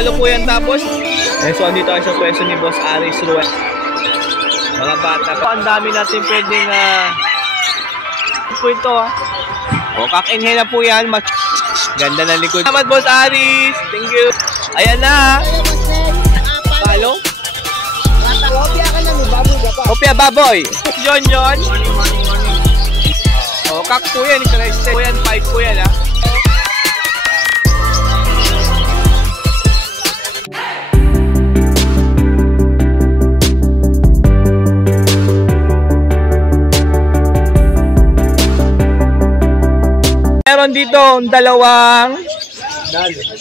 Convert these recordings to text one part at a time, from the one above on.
palo po yan tapos. So andito tayo sa pwesto ni Boss Aris Rueda. Mga bata po, ang dami natin pwedeng po ito o kakinhin na po yan. Ganda ng likod. Salamat Boss Aris, thank you. Ayan na. Palo. Opya baboy. Yon. O kak po yan, interested po yan, 5 po yan ha. Meron dito dalawang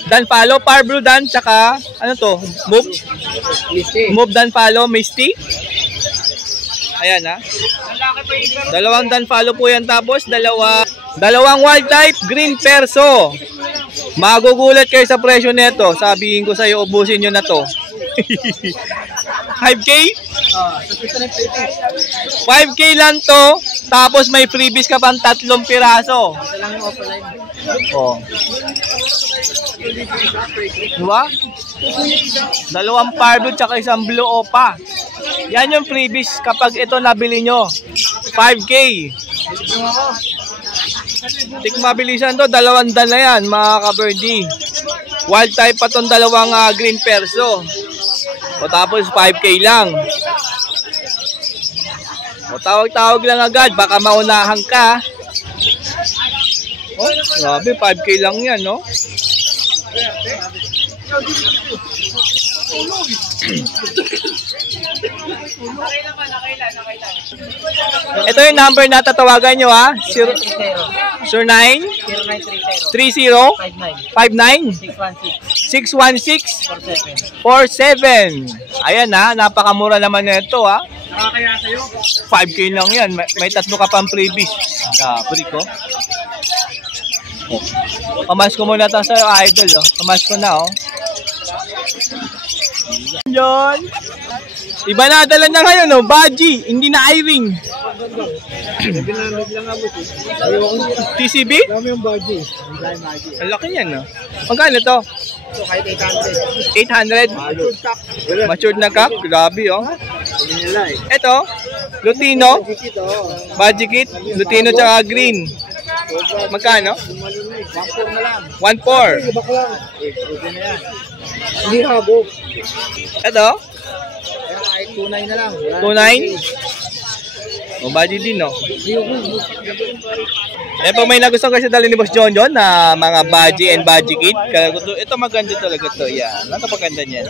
Dan Palo, Par Blue Dan, tsaka ano to? Move Dan Palo, Misty. Ayan ha. Dalawang Dan Palo po yan tapos dalawang wild type Green Perso. Magugulat kayo sa presyo nito. Sabihin ko sa iyo, ubusin niyo na to. 5K? 5K lang to. Tapos may freebies ka pang 3 piraso. Oh. Diba? Dalawang Pardo tsaka isang Blue Opa. Yan yung freebies kapag ito nabili nyo. 5K. Tikmabilisan to. 2 dan na yan mga ka-birdie. Wild type pa tong dalawang Green Perso. O tapos 5K lang. O tawag-tawag lang agad. Baka maunahan ka. Oh, grabe, 5K lang yan, no? Ito yung number na tatawagan nyo, ha? 09 30 59 616 47. Ayan, ha? Napakamura naman na ito, ha? 5K lang yan. May 3 ka pang freebies. Dabri ko. Pamas ko muna ito sa idol, oh. Pamas ko na, oh. Yan. Iba na dala na ngayon, oh. Baji, hindi na I-ring. TCB? Dami yung Baji. Ang laki yan, oh. Magkano ito? 800? Matured na cup? Grabe, oh. Ito, Lutino. Baji kit. Lutino tsaka green. Magkano? 1.4 na lang. 1.4. Hindi habo. Ito? Kahit 2.9 na lang. 2.9? O, budget din, no? Eh, pag may nagustuhan kasi dali ni Boss John na mga budgie and budgie kit, ito maganda talaga to. Yan. Napakaganda niyan.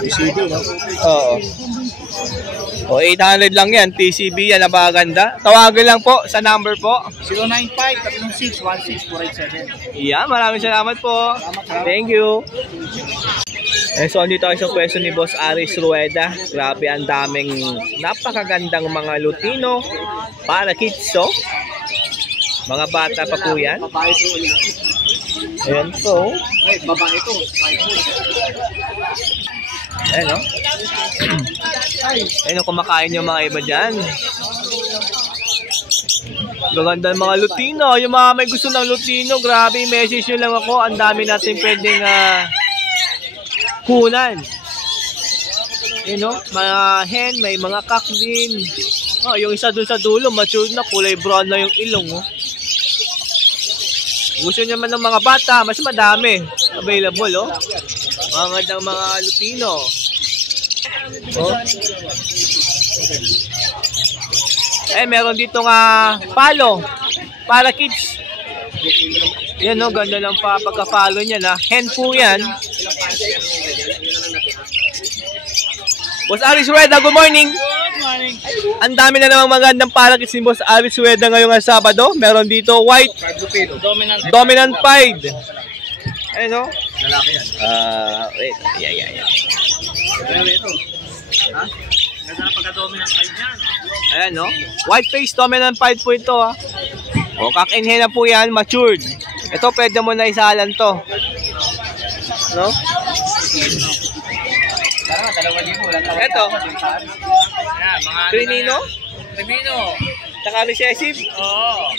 TCB, no? Oo. O, 800 lang yan. TCB yan. Napakaganda. Tawagan lang po sa number po. 095-36-16-487. Yan. Maraming salamat po. Thank you. So, andito tayo sa pwesto ni Boss Aris Rueda. Grabe, ang daming napakagandang mga Lutino para kids, so. Mga bata pa po yan. Babae ito. Ayan po. Babae ito. Ayan, no? Ayan, kumakain yung mga iba dyan. Gaganda ng mga Lutino. Yung mga may gusto ng Lutino, grabe, message nyo lang ako. Ang dami natin pwedeng kunan. You know, mga hen, may mga cock din. Oh, yung isa dun sa dulo, matured na, kulay brown na yung ilong. Oh. Gusto naman ng mga bata, mas madami available. Oh. Mga gandang mga Lutino. Oh. Eh, meron dito nga palo para kids. Yan, no, ganda lang pa pagka-follow niya na. Hen po yan. Boss Aris Rueda, good morning. Good morning. Ang dami na namang magandang parakits ni Boss Aris Rueda ngayong Sabado. Meron dito white. Dominant pied. Ayun, no? Lalaki yan. Wait. Yeah. Pero ito. Ha? Ganda na pagka-dominant pied yan. Ayan, no? White face, dominant pied po ito, ha? O, kakinhin na po yan, matured. Ito, pwede mo na isalan to. No? Ito. Trinino? Trevino. Tsaka recessive? Oo.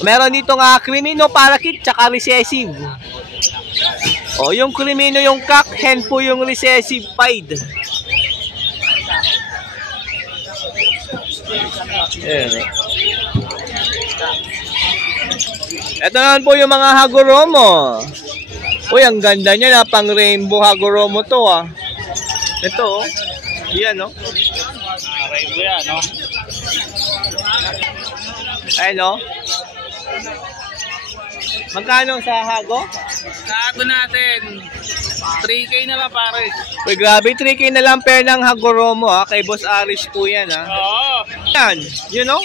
Meron dito nga Crimino Parakeet tsaka recessive. O, yung Crimino yung cock, hen po yung recessive pied. Ayan. Ito naman po yung mga Hagoromo. Uy, ang ganda niya na, pang rainbow Hagoromo to ah. Ito oh. Yan oh. Rainbow yan, no? Ayun oh. Magkano sa Hago? Sa ato natin, 3K na lang pare. Uy, grabe, 3K na lang pair ng Hagoromo ha. Kay Boss Aris po yan ha. Oo. Yan, you know?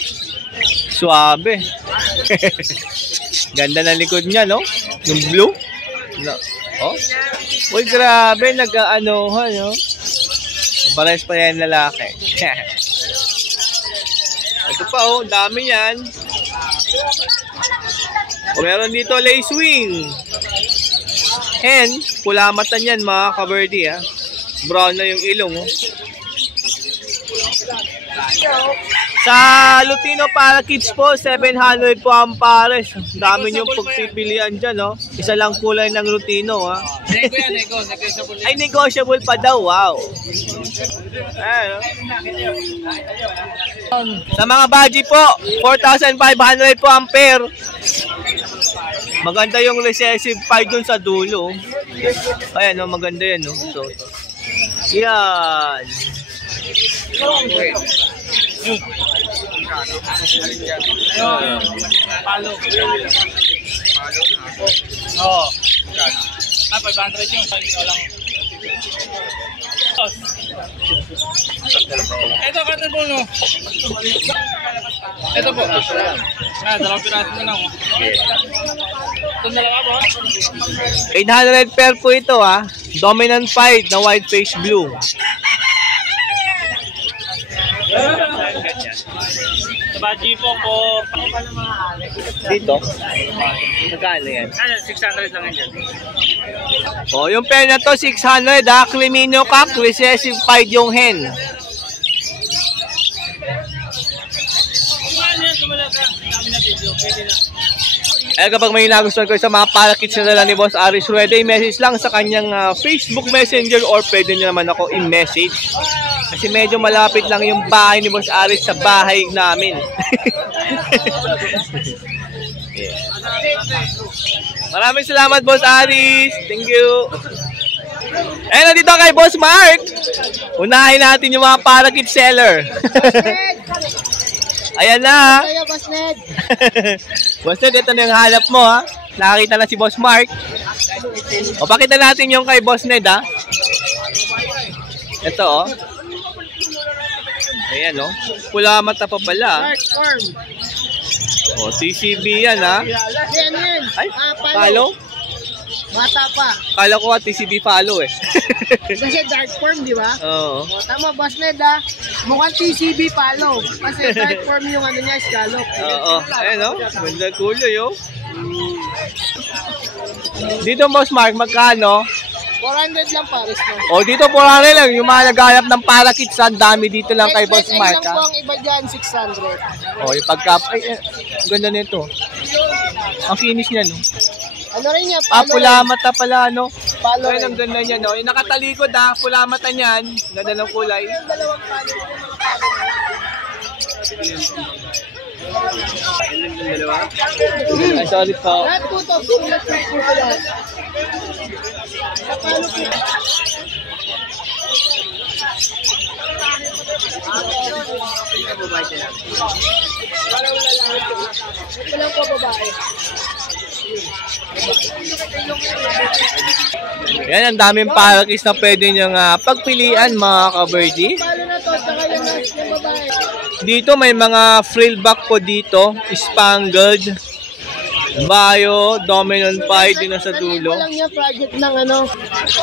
Suabe. Ganda na likod niya, no? Yung blue. No. Oh. Uy, grabe, nag-ano, no? Bares pa yan lalaki. Ito pa, oh, dami yan. O, meron dito lace wing. Hen, pula mata niyan mga kaberdi ha. Brown na yung ilong oh. Sa Lutino Parakeets po, 700 po ang pares. Dami niyong pagpipilian dyan oh. Isa lang kulay ng Lutino ha. Nego yan, nego. Negotiable. Ay, negotiable pa daw, wow. Ayan, oh. Sa mga baji po, 4,500 po ang pair. Maganda yung recessive pied dun sa dulo. Ayan, no, maganda yan, no. So, yan. Palo. Oo. 500 yung lang. Ito, katin po, no? Ito po. Dalawang piraso na lang. Ito na lang po. 800 pair po ito, ha. Dominant pied na white face blue. Sa baji po po. Dito? Magkano yan? 600 lang yan. O, yung pair na to, 600, ha. Crimino cock, recessive pied yung hen. Eh, kapag may nagustuhan ko sa mga parakeets na lang ni Boss Aris Rueda, i-message lang sa kanyang Facebook Messenger or pwede nyo naman ako i-message. Kasi medyo malapit lang yung bahay ni Boss Aris sa bahay namin. Yeah. Maraming salamat, Boss Aris. Thank you. Eh, nandito kay Boss Mark. Unahin natin yung mga parakeet seller. Ayan na. Boss Ned. Boss Ned, ito na yung hanap mo ha. Nakakita na si Boss Mark. O, pakita natin yung kay Boss Ned ha. Ito oh. Ayan oh. Pula mata pa pala. O, TCB yan ha. Yan. Ay, follow? Bata pa. Kala ko TCB follow eh. Kasi dark form, di ba? Oo. O, tama, Boss Ned ha. Mukhang TCB follow. Kasi dark form yung ano niya, scallop. Oo. Ayan oh. Ganda kulay oh. Dito Boss Mark, magkano? 400 lang pares mo. O, dito 400 lang. Yung mga naghanap ng parakeets, ang dami dito lang kay Boss Mark lang ha. po ang iba dyan, 600. O, yung pagka... Ay, ganda nito. Ang kinis niya no. Ano rin niya? Pula mata pala no. Palo Ayun, ang ganda niya no. Yung nakatalikod ha, pula mata niyan. Ganda ng kulay. Yung dalawang palo. Ay, sorry po. Lahat po to, sulat po lahat. Sa palo po. Ito lang po babae. Yan, ang daming parakeets na pwede nyo pagpilian mga ka-birdie. Palo na to, saka yung babae. Dito may mga frillback po dito. Spangled. Bio, dominant pied din na sa dulo. Ano lang yung project ng ano.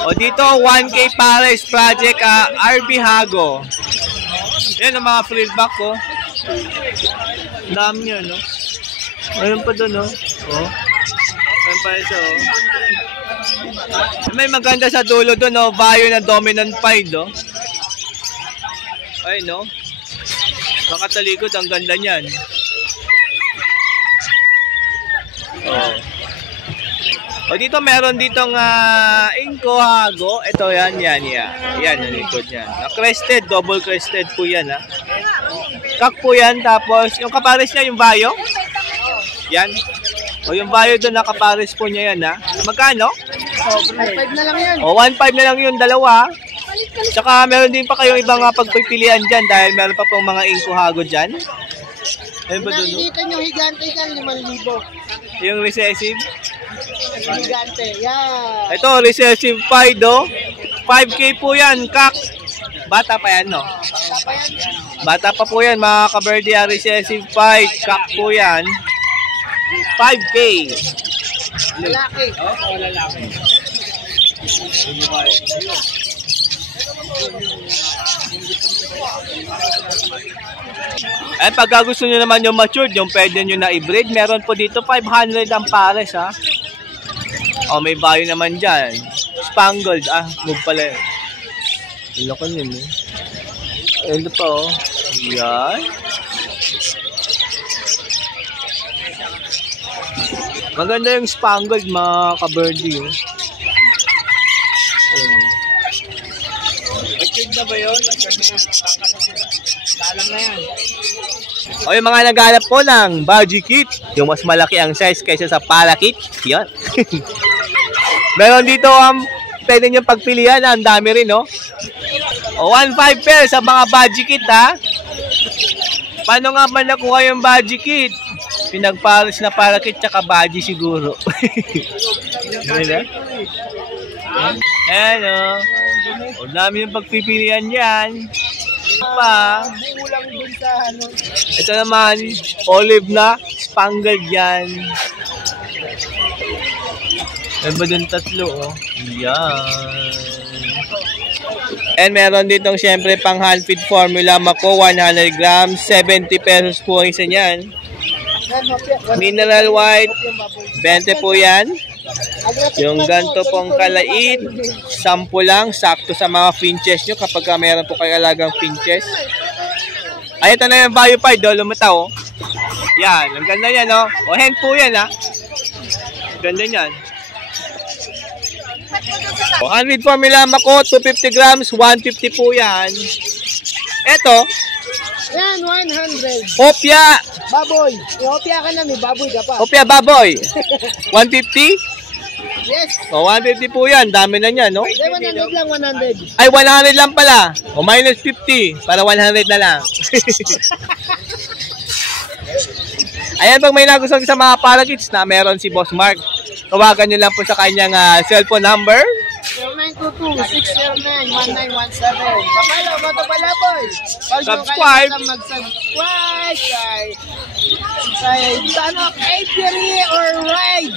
O dito, 1K pares project RB Hago. Yan ang mga frillback ko. Dami nyo, no? Ayun pa doon, no? Oh. Ayun pa ito, oh. May maganda sa dulo doon, no? Bio na dominant pied, oh. Ay, no? Makatalikod, ang ganda niyan. Oh. O dito meron ditong Inco Hago. Ito yan. Yan yung likod yan. Crested, double crested po yan ha. Kak po yan. Tapos yung kapares niya yung bayo. Yan. O yung bayo doon nakapares po niya yan ha. Magkano? 1.5 na lang yan. O 1.5 na lang yung dalawa. Tsaka meron din pa kayong ibang pagpipilian dyan dahil meron pa pong mga Inco Hago dyan. Ayun ba doon? Nakikita nyo higante dyan, 5,000. Yung recessive. Higante, yan. Ito, recessive Fido. 5K po yan, kak. Bata pa yan, no? Bata pa po yan, mga kaberde. Recessive Fido, kak po yan. 5K. Lalaki. Oo, lalaki. At pagka gusto nyo naman yung matured, yung pwede nyo na i-breed, meron po dito 500 ang pares ha. O may bayo naman dyan. Spangled, move pala yun. Ilokon yun eh. Ito pa oh. Yan. Maganda yung spangled mga ka-birdie oh. Matured na ba yun? Talang na yan. O yung mga naghanap po ng Baji Kit, yung mas malaki ang size kaysa sa Parakit, yan. Meron dito pwede nyo pagpilian, ang dami rin, no? O 1.5 pair sa mga Baji Kit, ha? Paano nga ba nakuha yung Baji Kit? Pinagpares na Parakit tsaka Baji siguro. Ayan, o. O dami yung pagpipilian yan. Pa. Kulang dun sa ano. Ito naman, olive na, spangled yan. Meron ba dun tatlo, oh? Yan. And meron ditong syempre pang hand feed formula, Mako, 100 grams, 70 pesos po ang isa niyan. Mineral white, 20 po yan. Yung ganito pong kalait, 10 lang, sakto sa mga finches nyo kapag meron po kayo alagang finches. Ay, ito na yung Biopide, lumitaw. Yan, ang ganda yan, no? O, hen po yan, ha? Ganda yan. 100 formula Mako, 250 grams, 150 po yan. Ito, Yan, 100. Hopia. Baboy. Hopia ka na, may baboy ka pa. Hopia baboy. 150? Yes. O, 150 po yan. Dami na yan, no? Ay, 100 lang, 100. Ay, 100 lang pala. O, minus 50. Para 100 na lang. Ayan, pag may nagustuhan sa mga Parakits na meron si Boss Mark, tawagan nyo lang po sa kanyang cellphone number. 0922-609-1917. Papalo, Moto Palaboy. Subscribe. Mag-subscribe kay ano, apiary or ride.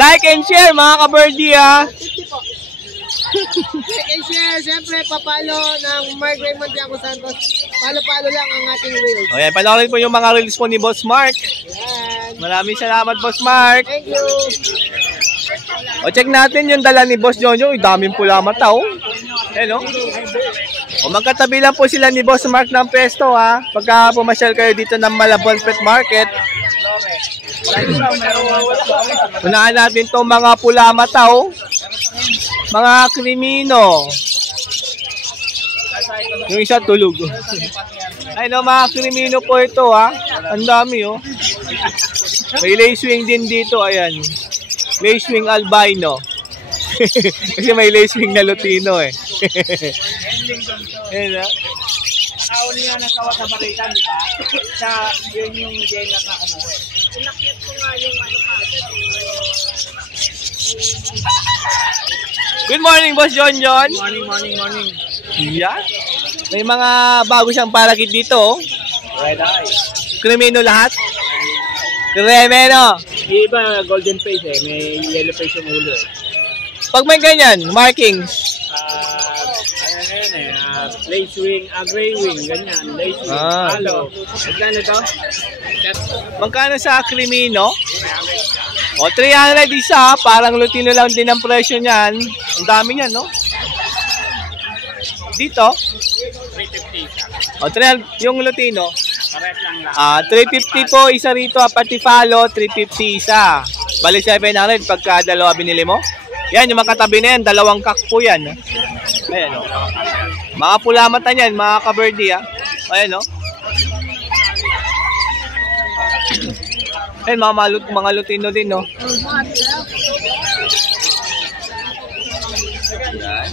Like and share, mga ka-birdie, ha? Like and share, siyempre, papalo ng Mark Raymond Diaco Santos. Palo-palo lang ang ating reels. O yan, panoorin po yung mga reels po ni Boss Mark. Yan. Maraming salamat, Boss Mark. Thank you. O, check natin yung dala ni Boss Jojo. Daming pula mata, oh. Ayan, oh. O, magkatabi lang po sila ni Boss Mark ng pesto, ha. Pagka pumasyal kayo dito ng Malabon Pet Market. Unahan natin itong mga pula mata, oh. Mga krimino. Yung isa tulog. Ay, no, mga krimino po ito, ha. Ang dami, oh. May lacewing din dito, ayan. Lacewing albino. Kasi may lacewing na lutino, eh. Ayan, ha. Nakauli nga ng kawa sa baritan, di ba? Yun yung jenga na kumuha. Inakyat ko nga yung ano pa. Good morning, Boss John John. Morning. Yeah. May mga bago siyang parakit dito, oh. Red eye. Krimino lahat. Krimino. Yung iba, golden face eh. May yellow face yung ulo eh. Pag may ganyan, markings. Ano na yun eh. Lace wing, gray wing, ganyan. Lace wing, halo. Magkano to? Magkano sa Krimino? O, 300 isa. Parang lutino lang din ang presyo niyan. Ang dami niyan, no? Dito? 350 isa. O, 300, yung lutino. Pares lang lahat. 350 po isa rito, pati follow, 350 isa. Bali 700 pagka dalawa binili mo. Yan, yung makatabi na yan, dalawang kak po yan. Ayan, o. Mga pula mata yan, mga ka-birdie, ha. Ayan, o. Ayan, mga lutino din, no. Ayan.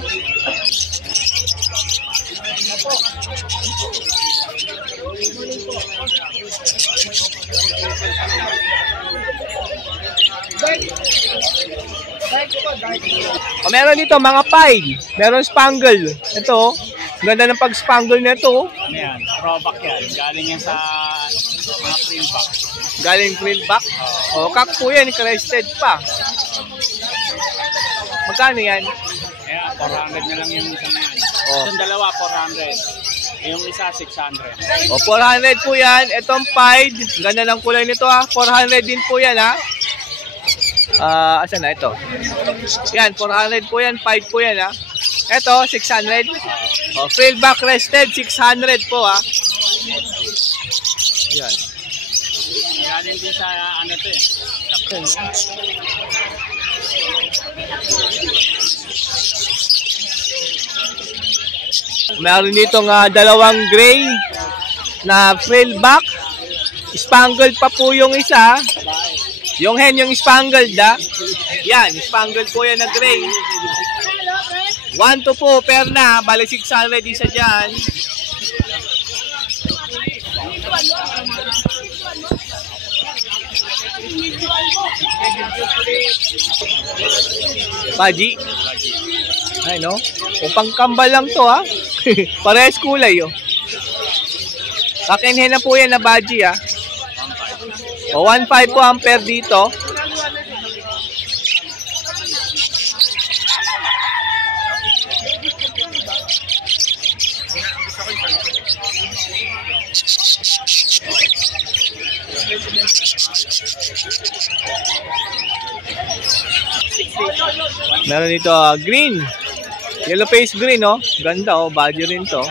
Meron dito mga pied, meron spangle. Ito, ganda ng pag-spangle nito. Ayan, throwback yan. Galing yan sa mga frillback. Galing frillback. Kak po yan, crested pa. Magkano yan? Ayan, 400 na lang yung isa na yan. Itong dalawa, 400. Yung isa, 600. 400 po yan. Itong pied, ganda ng kulay nito, ha. 400 din po yan, ha. Asan na ito? Yan, 400 po yan, 5 po yan, ha. Ito, 600. Frillback crested, 600 po, ha. Yan. Galing din sa ano to eh. Meron dito nga dalawang gray na frillback. Spangled pa po yung isa. Yung hen, yung spangled, ha. Yan, spangled po yan na gray. 1 to po, per na. Bali 600 isa dyan. Baji. Ay, no? Upang kambal lang to, ha. Parehas kulay, oh. Akin hen na po yan na baji, ha. 1.5 po ang pair dito. Meron dito green. Yellow face green, oh. Ganda, oh. Body rin to.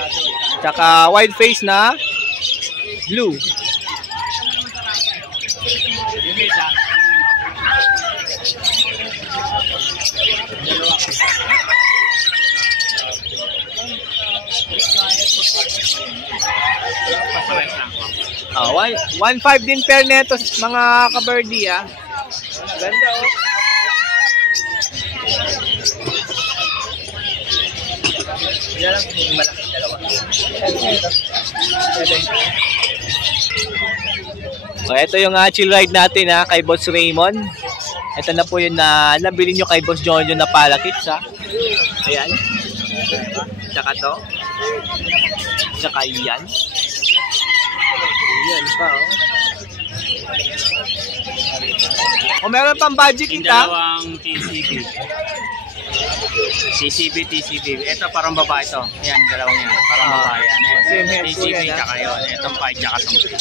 Tsaka white face na blue. Oh, 1.5 din pair neto mga ka-birdie, ah. Ganda, oh. Yan lang yung malaking dalawa. So, ito yung chill ride natin, ha, kay Boss Raymond. Ito na po yun na nabili nyo kay Boss Jojo na palakits, ha. Ayan. Tsaka to. Tsaka yan. Yan pa, oh. O, meron pang budget Yung kita. dalawang TCB. TCB. Ito parang babae ito. Yan, dalawang yan. Parang babae yan. Same hair po TCB yan, ha? tsaka yun. Itong 5 tsaka itong 3.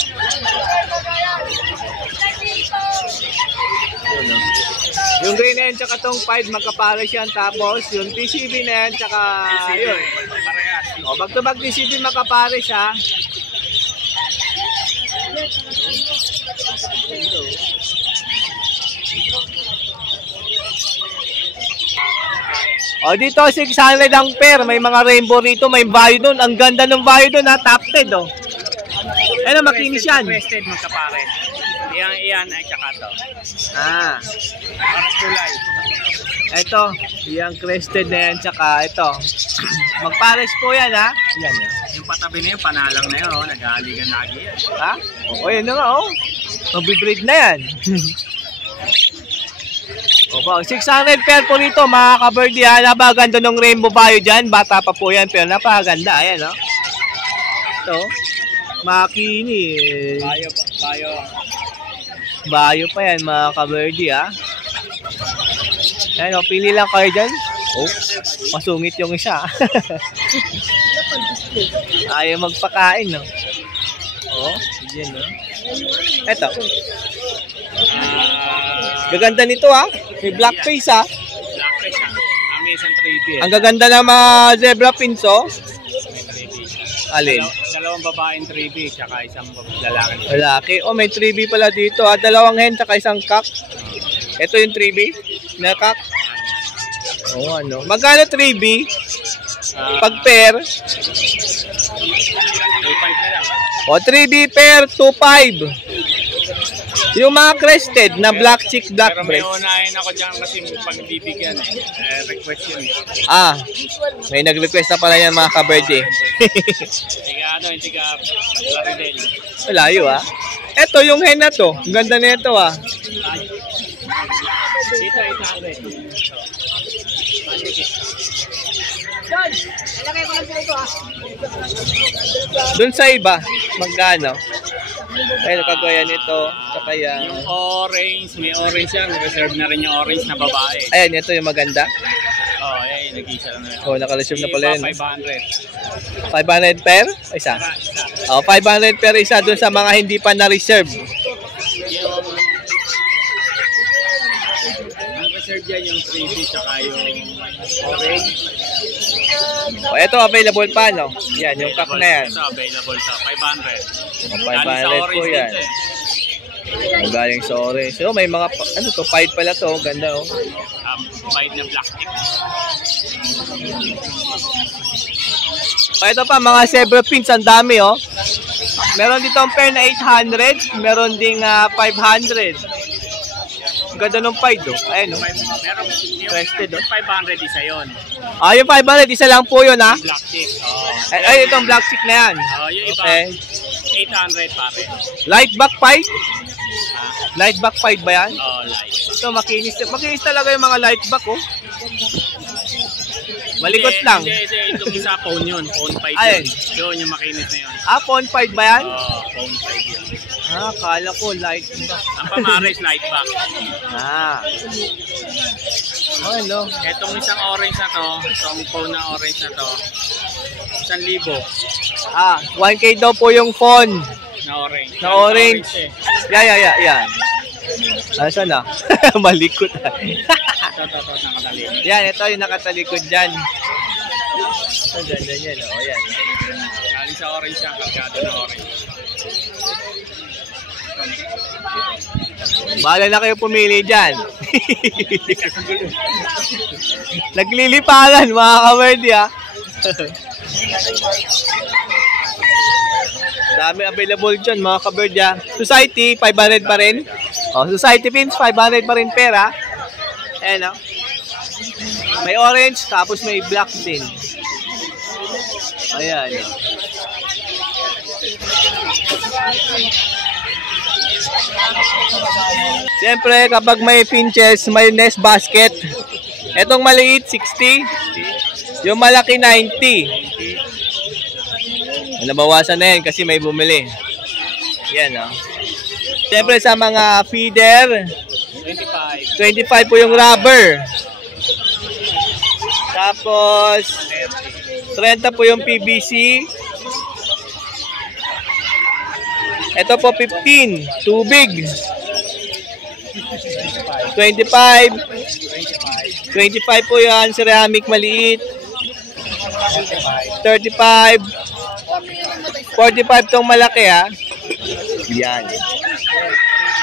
Yung green na yan, tsaka tong 5, magkapares yan. Tapos, yung TCB na yan, tsaka yun. Parehas. O, back-to-back TCB magkapares, ha. O, dito 600 ang pair. May mga rainbow rito, may value doon. Ang ganda ng value doon, ha. Top 10, oh. Ano, makinis yan. Crested magkapares. Iyan ay tsaka to. Parang kulay. Ito, yung crested na yan, tsaka ito. Magpares po yan, ha. Yan, ha. Yung patabi na yun, panalang na yun. Nag-aaligan lagi yan. Ha? O, yun na nga, oh. Mag-breed na yan. Opo, 600 pair po rito, mga ka-birdie, ha. Napakaganda ng rainbow bayo dyan. Bata pa po yan, pero napakaganda. Ayan, oh. Ito, makini. Bayo pa yan, mga ka-birdie, ha. Ayan, oh, pili lang kayo dyan. Oh, masungit yung isa. Ayaw magpakain, no? Oh, dyan, no? Ito. Gaganda nito, ha. May black face, ha. Black face, ha. Amazing 3D. Ang gaganda ng mga zebra pins, oh. Alin? Dalawa Dalawang babaeng 3B, tsaka isang lalaki. Lalaki. Oh, may 3B pala dito ha. Dalawang hen, tsaka isang cock. Ito yung 3B na cock. Oh, ano. Magkano 3B? Pag pair? 2.5 na lang. O, 3B pair, 2.5. Yung mga crested na black chick, black Pero may breast. unahin ako dyan kasi pagbibigyan request yun. Ah, may nag-request na pala yan mga ka-birthday. Yung tiga Laridel. Malayo ah. Ito yung hen na to. Ang ganda na ito ah. Dito 800. Ilagay ko lang po ito ha. Doon sa iba, magkano? Ay, nakagaya nito. Saka yan. Yung orange, may orange yan. Reserve na rin yung orange na babae. Ayan, ito yung maganda. Oh, eh, nag-isa lang na yun. Oh, naka-reserve na pala yun. 500. 500 per? Isa. Oh, 500 per isa doon sa mga hindi pa na-reserve. Ang reserve dyan yung 3B tsaka yung orange. Oh, ito available pa, no? Yan, yung cock na yan. Ito available sa 500. Oh, 500 po yan. Ang galing sa orange. So, may mga, ano to, 5 pala to. Ganda, oh. 5 na black tip. Oh, ito pa, mga zebra pinks, ang dami, oh. Meron dito ang pair na 800, meron ding 500. Ang ganda ng pied, oh. Ayan, oh. Meron Crested, yung 500 isa yun. Ah, yung 500, isa lang po yun, ha? Black tip. Oh. Ay, itong black chick na yan. Oh, yung iba, Okay. 800 pare. Light back pied? Ha? Light back pied ba yan? Oh, light. Ito, makinis. Makinis talaga yung mga light back, oh. Malikot lang. Hindi. Itong isa, phone yun. Phone 5 Ayun. yun. Yun, yung makinis na yun. Ah, phone pied ba yan? Oh, phone 5 yun. Ah, kala ko light back. Ang pamares, light back. Ah. Oh, ano? Itong isang orange na to, itong phone na orange na to, 1,000 Ah, 1K daw po yung phone. na orange. Na orange. Eh. Yeah. Asan na? Malikot. Ito, nakadali. Yan, ito yung nakatalikod dyan. Ang ganda niyan, oh. Yan. Galing sa orange siya, kargado na orange. Bahala na kayo pumili dyan. Nagliliparan, mga kawerdi, ha. Dami available dyan, mga kawerdi, ha. Society, 500 pa rin. Oh, Society pins, 500 pa rin pera. Ayan, oh. May orange, tapos may black din. Ayan, oh. Siyempre, kapag may pinches, may nest basket. Etong maliit, 60. Yung malaki, 90. Nabawasan na yan kasi may bumili. Yan, oh. Siyempre, sa mga feeder, 25 po yung rubber. Tapos, 30 po yung PVC. Ito po 15, tubig. 25 po yan, ceramic maliit. 35 45 tong malaki, ha. Yan.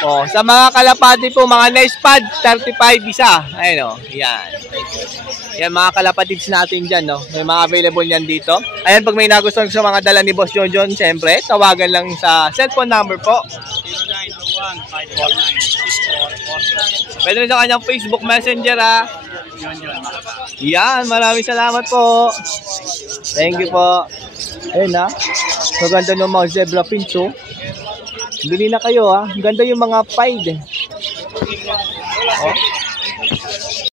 Oh, sa mga kalapati po, mga nice pad, 35 isa. Ayun, oh. Yan. Yan, mga kalapatids natin dyan, no. May mga available yan dito. Ayan, pag may nagustuhan sa mga dala ni Boss John, siyempre, tawagan lang sa cellphone number po. 0921-549-6444. Pwede rin sa kanyang Facebook Messenger, ha. John, Yan, maraming salamat po. Thank you po. Ayun, ha. Maganda ng mga zebra pinch, oh. Bili na kayo, ha. Ganda yung mga pied. Oh.